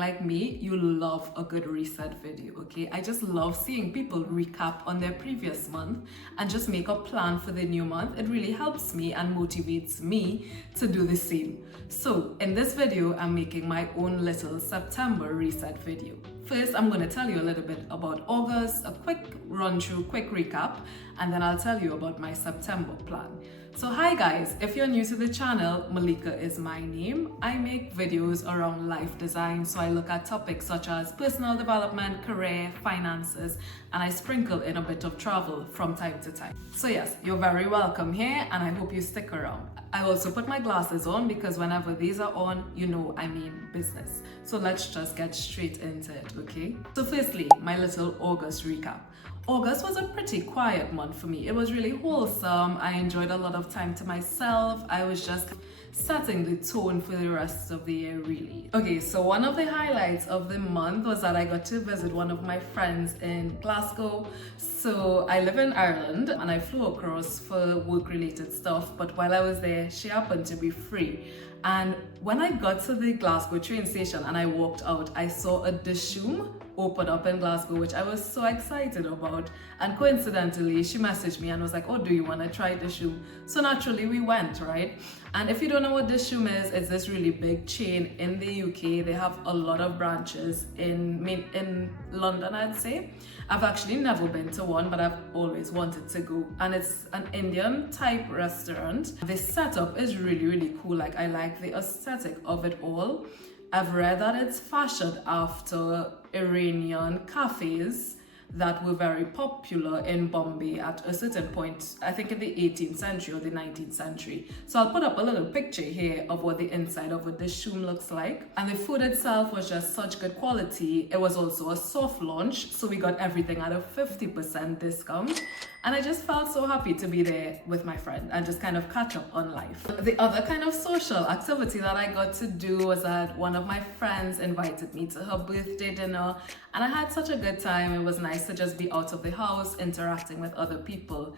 like me, you love a good reset video, okay? I just love seeing people recap on their previous month and just make a plan for the new month. It really helps me and motivates me to do the same. So in this video, I'm making my own little September reset video. First, I'm going to tell you a little bit about August, a quick run through, quick recap, and then I'll tell you about my September plan. So hi guys, if you're new to the channel, Malika is my name. I make videos around life design, so I look at topics such as personal development, career, finances, and I sprinkle in a bit of travel from time to time. So yes, you're very welcome here and I hope you stick around. I also put my glasses on because whenever these are on, you know I mean business. So let's just get straight into it, okay? So firstly, my little August recap. August was a pretty quiet month for me. It was really wholesome. I enjoyed a lot of time to myself. I was just setting the tone for the rest of the year, really. Okay, so one of the highlights of the month was that I got to visit one of my friends in Glasgow. So I live in Ireland and I flew across for work-related stuff, but while I was there, she happened to be free. And when I got to the Glasgow train station and I walked out, I saw a Dishoom open up in Glasgow, which I was so excited about. And coincidentally, she messaged me and was like, oh, do you want to try Dishoom? So naturally we went, right? And if you don't know what Dishoom is, it's this really big chain in the UK. They have a lot of branches in London, I'd say. I've actually never been to one, but I've always wanted to go. And it's an Indian type restaurant. The setup is really, really cool. Like, I like the aesthetic of it all. I've read that it's fashioned after Iranian cafes that were very popular in Bombay at a certain point, I think in the 18th century or the 19th century. So I'll put up a little picture here of what the inside of a Dishoom looks like. And the food itself was just such good quality. It was also a soft launch, so we got everything at a 50% discount. And I just felt so happy to be there with my friend and just kind of catch up on life. The other kind of social activity that I got to do was that one of my friends invited me to her birthday dinner, and I had such a good time. It was nice to just be out of the house, interacting with other people.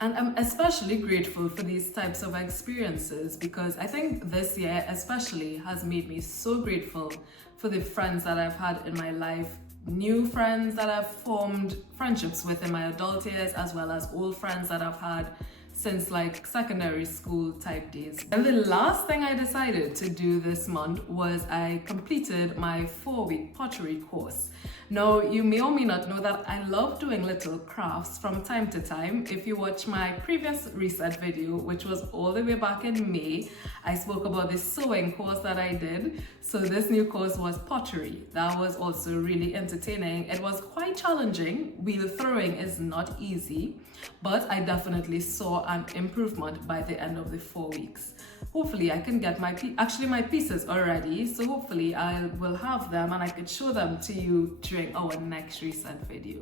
And I'm especially grateful for these types of experiences because I think this year especially has made me so grateful for the friends that I've had in my life, new friends that I've formed friendships with in my adult years, as well as old friends that I've had since like secondary school type days. And the last thing I decided to do this month was I completed my 4-week pottery course. Now, you may or may not know that I love doing little crafts from time to time. If you watch my previous reset video, which was all the way back in May, I spoke about the sewing course that I did. So this new course was pottery. That was also really entertaining. It was quite challenging. Wheel throwing is not easy, but I definitely saw an improvement by the end of the 4 weeks. Hopefully I can get my pieces are ready, so hopefully I will have them and I could show them to you during our next reset video.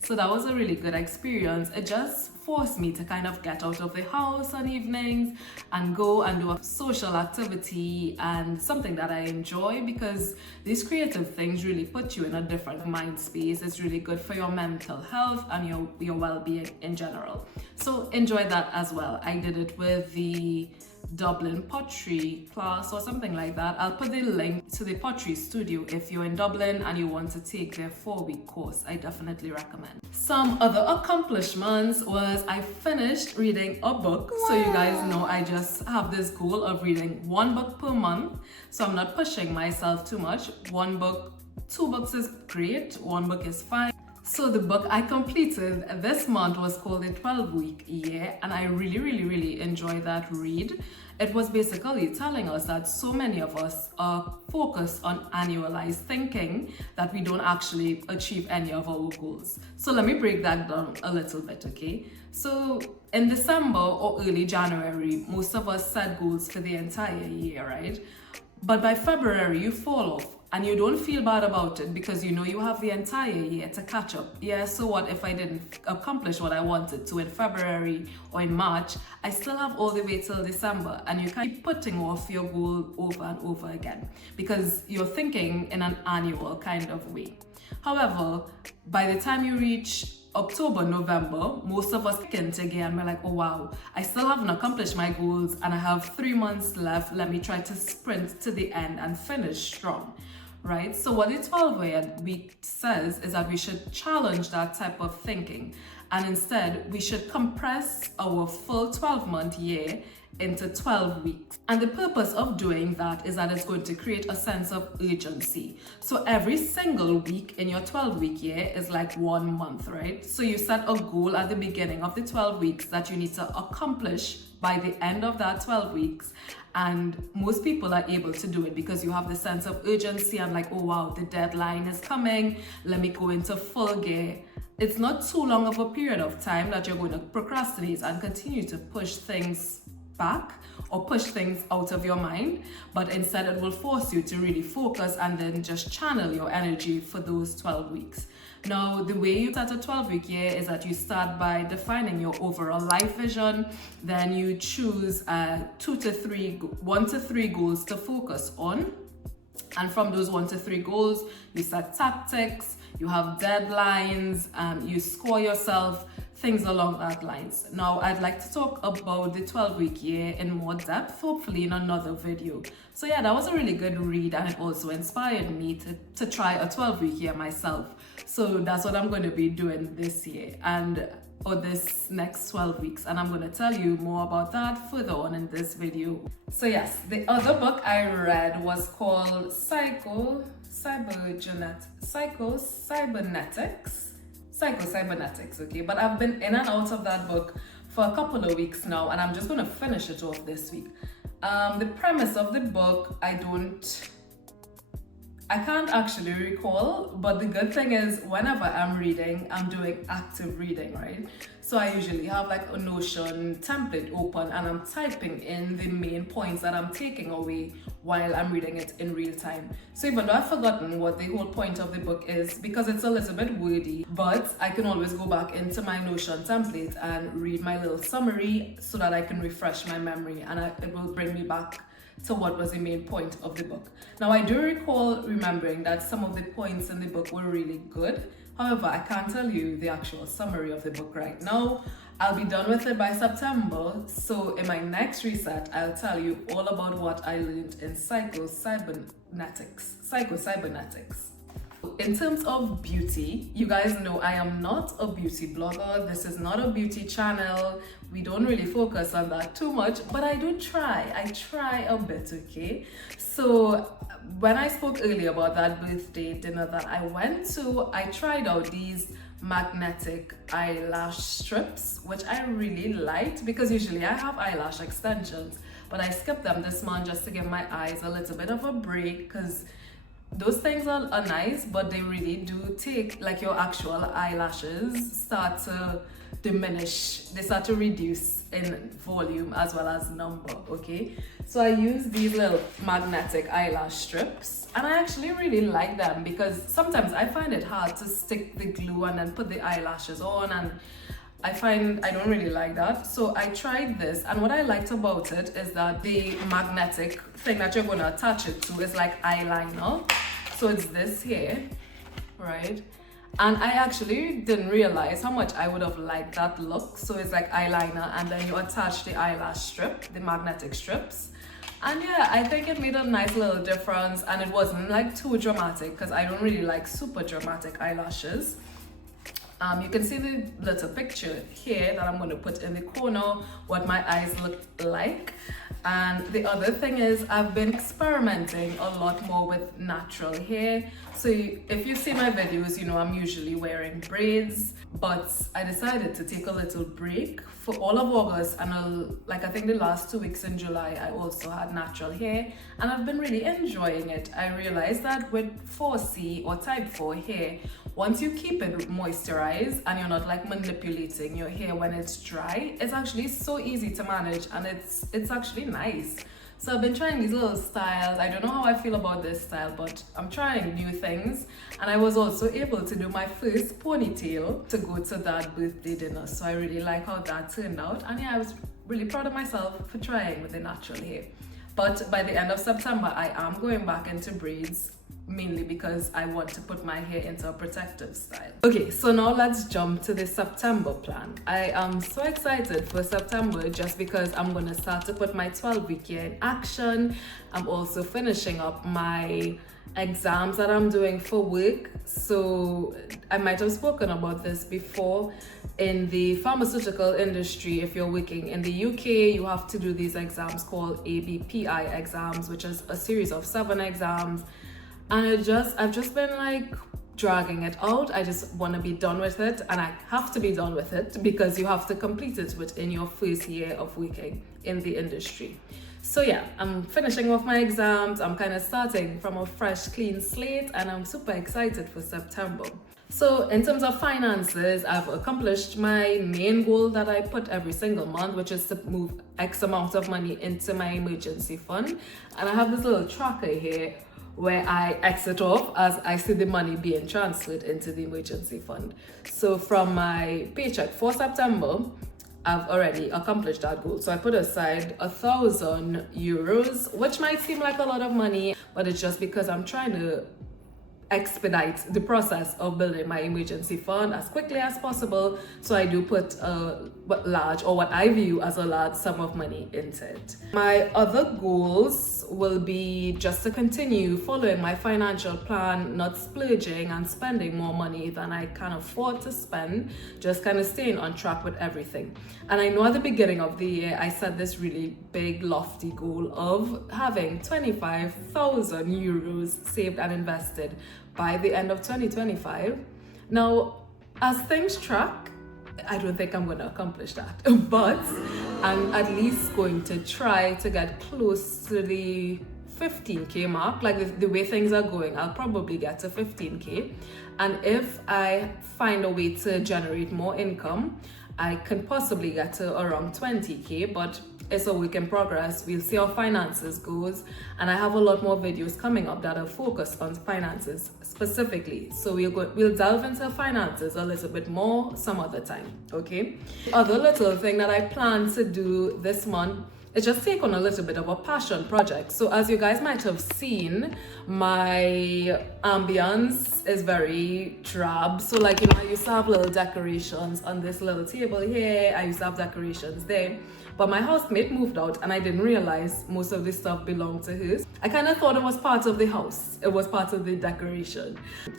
So that was a really good experience. It just forced me to kind of get out of the house on evenings and go and do a social activity and something that I enjoy, because these creative things really put you in a different mind space. It's really good for your mental health and your well-being in general. So enjoy that as well. I did it with the Dublin pottery class or something like that. I'll put the link to the pottery studio if you're in Dublin and you want to take their 4-week course. I definitely recommend. Some other accomplishments was I finished reading a book. Wow. So you guys know I just have this goal of reading 1 book per month. So I'm not pushing myself too much. 1 book, 2 books is great. 1 book is fine. So the book I completed this month was called The 12-Week Year, and I really enjoyed that read. It was basically telling us that so many of us are focused on annualized thinking that we don't actually achieve any of our goals. So let me break that down a little bit, okay? So in December or early January, most of us set goals for the entire year, right? But by February, you fall off and you don't feel bad about it because you know you have the entire year to catch up. Yeah, so what if I didn't accomplish what I wanted to in February or in March? I still have all the way till December, and you can keep putting off your goal over and over again because you're thinking in an annual kind of way. However, by the time you reach October, November, most of us kick into gear and we're like, oh wow, I still haven't accomplished my goals and I have 3 months left. Let me try to sprint to the end and finish strong. right? So what the 12-week says is that we should challenge that type of thinking, and instead we should compress our full 12-month year into 12 weeks. And the purpose of doing that is that it's going to create a sense of urgency. So every single week in your 12-week year is like 1 month, right? So you set a goal at the beginning of the 12 weeks that you need to accomplish by the end of that 12 weeks. And most people are able to do it because you have the sense of urgency and like, oh wow, the deadline is coming, let me go into full gear. It's not too long of a period of time that you're going to procrastinate and continue to push things back or push things out of your mind, but instead it will force you to really focus and then just channel your energy for those 12 weeks. Now, the way you start a 12-week year is that you start by defining your overall life vision. Then you choose 1 to 3 goals to focus on. And from those 1 to 3 goals, you set tactics, you have deadlines, you score yourself, things along that lines. Now, I'd like to talk about the 12-week year in more depth, hopefully in another video. So yeah, that was a really good read, and it also inspired me to try a 12-week year myself. So that's what I'm going to be doing this year or this next 12 weeks, and I'm going to tell you more about that further on in this video. So yes, the other book I read was called Psycho-Cybernetics, okay? But I've been in and out of that book for a couple of weeks now, and I'm just going to finish it off this week. The premise of the book, I can't actually recall, but the good thing is whenever I'm reading, I'm doing active reading, right? So I usually have like a Notion template open and I'm typing in the main points that I'm taking away while I'm reading it in real time. So even though I've forgotten what the whole point of the book is because it's a little bit wordy, but I can always go back into my Notion template and read my little summary so that I can refresh my memory, and it will bring me back to what was the main point of the book. Now, I do recall remembering that some of the points in the book were really good. However, I can't tell you the actual summary of the book right now. I'll be done with it by September, so in my next reset, I'll tell you all about what I learned in Psycho-Cybernetics. In terms of beauty, you guys know I am not a beauty blogger. This is not a beauty channel. We don't really focus on that too much, but I do try. I try a bit, okay? So when I spoke earlier about that birthday dinner that I went to, I tried out these magnetic eyelash strips, which I really liked because usually I have eyelash extensions, but I skipped them this month just to give my eyes a little bit of a break because those things are nice, but they really do take, like, your actual eyelashes start to diminish, they start to reduce in volume as well as number, okay? So I use these little magnetic eyelash strips, and I actually really like them because sometimes I find it hard to stick the glue and then put the eyelashes on, and I find I don't really like that. So I tried this, and what I liked about it is that the magnetic thing that you're going to attach it to is like eyeliner. So it's this here, right? And I actually didn't realize how much I would have liked that look. So it's like eyeliner, and then you attach the eyelash strip, the magnetic strips. And yeah, I think it made a nice little difference, and it wasn't like too dramatic because I don't really like super dramatic eyelashes. You can see the little picture here that I'm going to put in the corner, what my eyes look like. And the other thing is I've been experimenting a lot more with natural hair. So if you see my videos, you know I'm usually wearing braids, but I decided to take a little break for all of August, and I think the last 2 weeks in July I also had natural hair, and I've been really enjoying it. I realized that with 4C or type 4 hair, once you keep it moisturized and you're not like manipulating your hair when it's dry, it's actually so easy to manage, and it's actually nice. So I've been trying these little styles. I don't know how I feel about this style, but I'm trying new things. And I was also able to do my first ponytail to go to that birthday dinner. So I really like how that turned out. And yeah, I was really proud of myself for trying with the natural hair. But by the end of September, I am going back into braids. mainly because I want to put my hair into a protective style. Okay, so now let's jump to the September plan. I am so excited for September just because I'm gonna start to put my 12-week year in action. I'm also finishing up my exams that I'm doing for work. So I might have spoken about this before. In the pharmaceutical industry, if you're working in the UK, you have to do these exams called ABPI exams, which is a series of 7 exams. And I've just been like dragging it out. I just want to be done with it, and I have to be done with it because you have to complete it within your first year of working in the industry. So yeah, I'm finishing off my exams. I'm kind of starting from a fresh, clean slate, and I'm super excited for September. So in terms of finances, I've accomplished my main goal that I put every single month, which is to move X amount of money into my emergency fund. And I have this little tracker here where I exit off as I see the money being transferred into the emergency fund. So from my paycheck for September, I've already accomplished that goal. So I put aside €1,000, which might seem like a lot of money, but it's just because I'm trying to expedite the process of building my emergency fund as quickly as possible. So I do put a large, or what I view as a large sum of money into it. My other goals will be just to continue following my financial plan, not splurging and spending more money than I can afford to spend, just kind of staying on track with everything. And I know at the beginning of the year, I set this really big, lofty goal of having €25,000 saved and invested by the end of 2025. Now, as things track, I don't think I'm going to accomplish that, but I'm at least going to try to get close to the 15K mark. Like the way things are going, I'll probably get to 15K. And if I find a way to generate more income, I can possibly get to around 20K, but it's a work in progress. We'll see how finances goes, and I have a lot more videos coming up that are focused on finances specifically. So we'll delve into finances a little bit more some other time, okay? Other little thing that I plan to do this month is just take on a little bit of a passion project. So as you guys might have seen, my ambience is very drab. So like, I used to have little decorations on this little table here. I used to have decorations there. But my housemate moved out and I didn't realize most of this stuff belonged to her. I kind of thought it was part of the house. It was part of the decoration.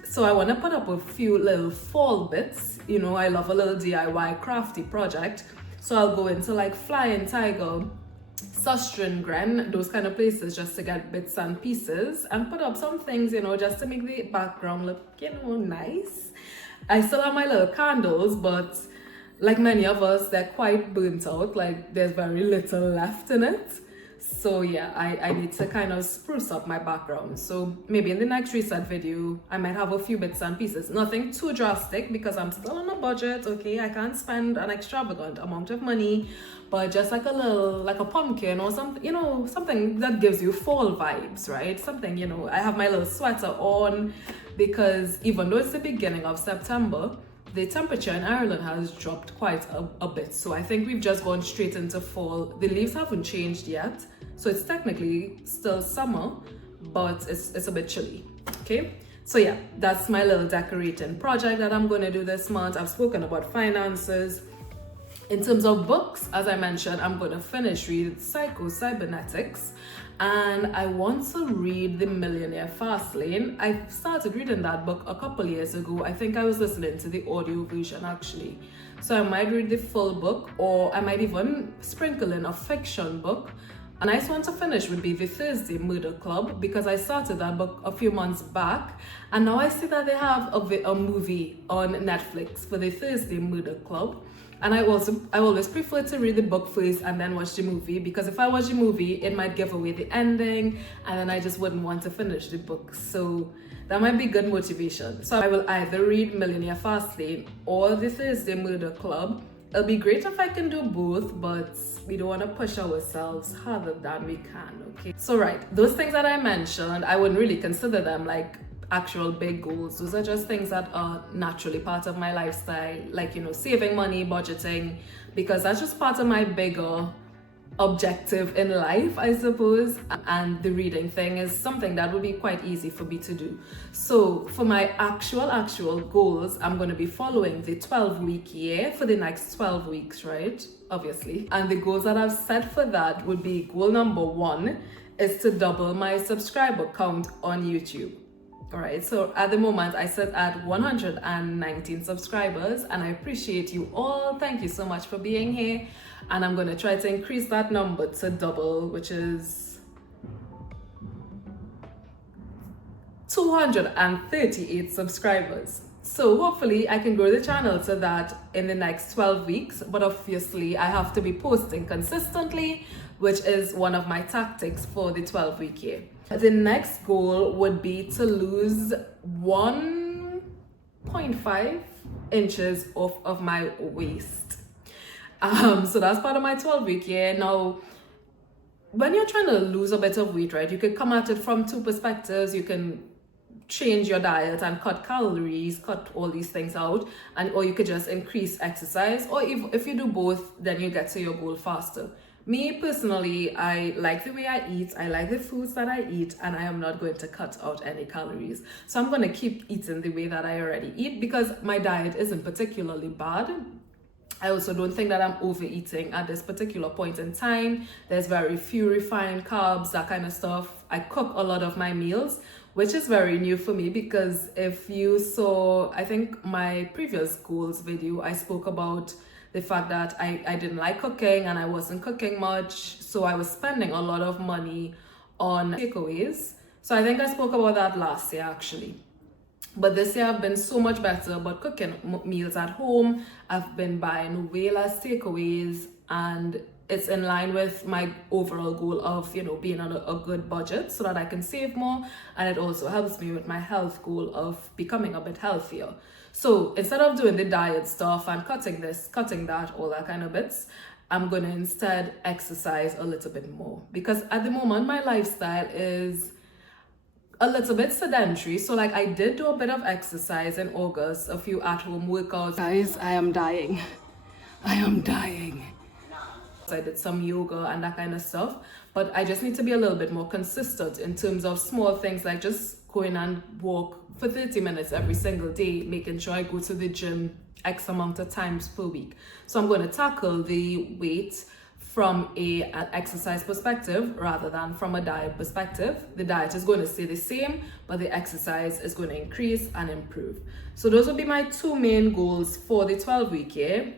So I want to put up a few little fall bits. I love a little DIY crafty project. So I'll go into like Flying Tiger, Sustringren, those kind of places, just to get bits and pieces and put up some things, just to make the background look, nice. I still have my little candles, but like many of us, they're quite burnt out. Like there's very little left in it. So yeah, I need to kind of spruce up my background. So maybe in the next reset video, I might have a few bits and pieces. Nothing too drastic because I'm still on a budget, okay? I can't spend an extravagant amount of money, but just like a pumpkin or something, something that gives you fall vibes, right? Something, I have my little sweater on because even though it's the beginning of September, the temperature in Ireland has dropped quite a bit. So I think we've just gone straight into fall. The leaves haven't changed yet. So it's technically still summer, but it's a bit chilly, okay? So yeah, that's my little decorating project that I'm going to do this month. I've spoken about finances. In terms of books, as I mentioned, I'm going to finish reading Cybernetics. And I want to read The Millionaire Fastlane. I started reading that book a couple years ago. I think I was listening to the audio version actually. So I might read the full book, or I might even sprinkle in a fiction book. A nice one to finish would be The Thursday Murder Club, because I started that book a few months back. And now I see that they have a movie on Netflix for The Thursday Murder Club. And I always prefer to read the book first and then watch the movie, because if I watch the movie, it might give away the ending and then I just wouldn't want to finish the book. So that might be good motivation. So I will either read Millionaire Fastlane or The Thursday Murder Club. It'll be great if I can do both, but we don't want to push ourselves harder than we can, okay? So right, those things that I mentioned, I wouldn't really consider them like actual big goals. Those are just things that are naturally part of my lifestyle, like saving money, budgeting, because that's just part of my bigger objective in life, I suppose, and the reading thing is something that would be quite easy for me to do. So for my actual goals, I'm going to be following the 12-week year for the next 12 weeks, right? Obviously. And the goals that I've set for that would be goal number 1 is to double my subscriber count on YouTube. All right, so at the moment I sit at 119 subscribers, and I appreciate you all. Thank you so much for being here, and I'm going to try to increase that number to double, which is 238 subscribers. So hopefully I can grow the channel to that in the next 12 weeks, but obviously I have to be posting consistently, which is one of my tactics for the 12-week year. The next goal would be to lose 1.5 inches off of my waist. So that's part of my 12-week year. Now, when you're trying to lose a bit of weight, right, you could come at it from 2 perspectives. You can change your diet and cut calories, cut all these things out, or you could just increase exercise, or if you do both, then you get to your goal faster. Me personally, I like the way I eat, I like the foods that I eat, and I am not going to cut out any calories. So I'm going to keep eating the way that I already eat, because my diet isn't particularly bad. I also don't think that I'm overeating at this particular point in time. There's very few refined carbs, that kind of stuff. I cook a lot of my meals, which is very new for me, because if you saw, I think my previous goals video, I spoke about the fact that I didn't like cooking and I wasn't cooking much, so I was spending a lot of money on takeaways. So I think I spoke about that last year actually. But this year I've been so much better about cooking meals at home. I've been buying way less takeaways, and it's in line with my overall goal of, you know, being on a good budget so that I can save more, and it also helps me with my health goal of becoming a bit healthier. So instead of doing the diet stuff and cutting this, cutting that, all that kind of bits, I'm going to instead exercise a little bit more, because at the moment my lifestyle is a little bit sedentary. So like I did do a bit of exercise in August, a few at-home workouts. Guys, I am dying. I am dying. I did some yoga and that kind of stuff, but I just need to be a little bit more consistent in terms of small things, like just going and walk for 30 minutes every single day, making sure I go to the gym X amount of times per week. So I'm going to tackle the weight from an exercise perspective rather than from a diet perspective. The diet is going to stay the same, but the exercise is going to increase and improve. So those will be my 2 main goals for the 12-week year.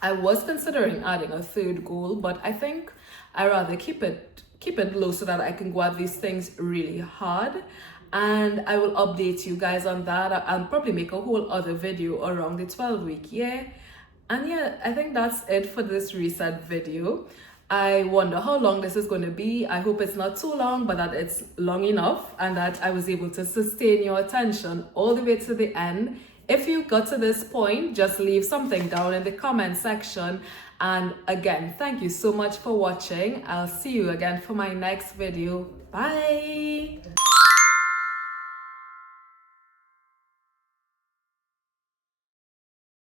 I was considering adding a 3rd goal, but I think I rather keep it low so that I can go at these things really hard. And I will update you guys on that. I'll probably make a whole other video around the 12-week year. And yeah, I think that's it for this reset video. I wonder how long this is going to be. I hope it's not too long, but that it's long enough and that I was able to sustain your attention all the way to the end. If you got to this point, just leave something down in the comment section. And again, thank you so much for watching. I'll see you again for my next video. Bye.